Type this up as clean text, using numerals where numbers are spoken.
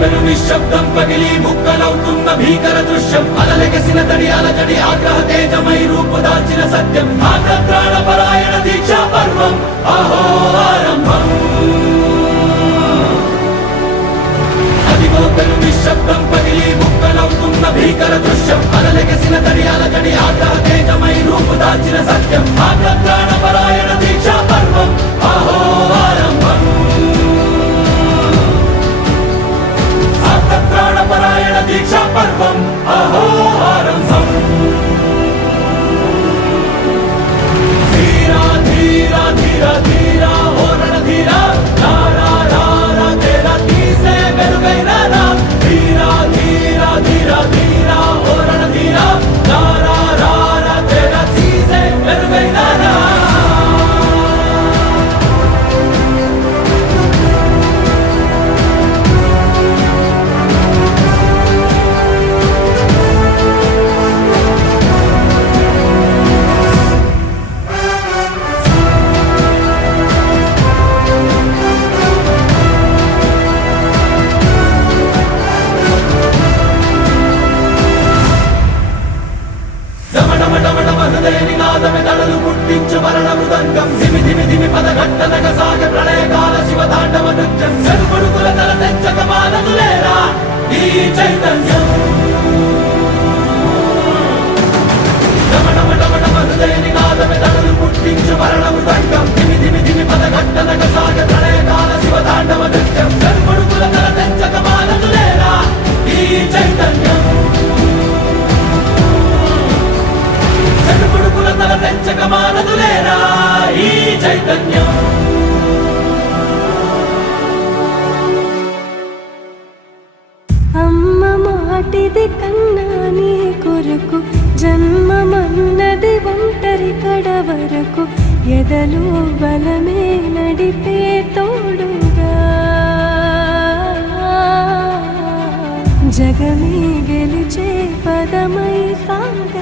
పెను నిశ్శబ్దం పగిలి ముక్కలవుతున్న భీకర దృశ్యం అలలెగసిన తడి అలజడి ఆగ్రహ తేజమై రూపుదాల్చిన సత్యం ఆగ్రత్రాణ పరాయణ దీక్షా పర్వం అహో ఆరంభం అదిగో పెను నిశ్శబ్దం పగిలి ముక్కలవుతున్న భీకర దృశ్యం అలలెగసిన తడి అలజడి ఆగ్రహ తేజమై రూపుదాల్చిన సత్యం ఆగ్రత్రాణ పరాయణ దీక్షా పర్వం అహో ఆరంభం ప్రాణపరాయణ దీక్షా పర్వం అహో ఆరంభం ధీరా ధీరా ధీరా ధీరా ఓ రణధీరా రారా రారా తేరా తీసే వెలుగైన రా ధీరా ధీరా ధీరా ధీరా ఓ రణధీరా రారా రారా తేరా తీసే వెలుగైన రా హృదయనినాదమే దడలు పుట్టించు మరణ మృదంగం ధిమి ధిమి ధిమి పదఘట్టనగ సాగే ప్రళయకాల శివ తాండవ నృత్యం చెడుగుడుకుల తల తెచ్చక మానదులేరా ఈ చైతన్యం డమడమడమడమ హృదయనినాదమే దడలు పుట్టించు మరణ మృదంగం ధిమి ధిమి ధిమి పదఘట్టనగ సాగే ప్రళయకాల శివ తాండవ నృత్యం చెడుగుడుకుల తల తెచ్చక మానదులేరా ఈ చైతన్యం చెడుగుడుకుల తల తెంచక మానదులేరా ఈ చైతన్యం అమ్మ మాటిది కన్నా నీ కొరకు జన్మమన్నది ఒంటరి కడ వరకు ఎదలు బలమే నడిపే తోడుగా జగమే గెలిచే పదమై సాగ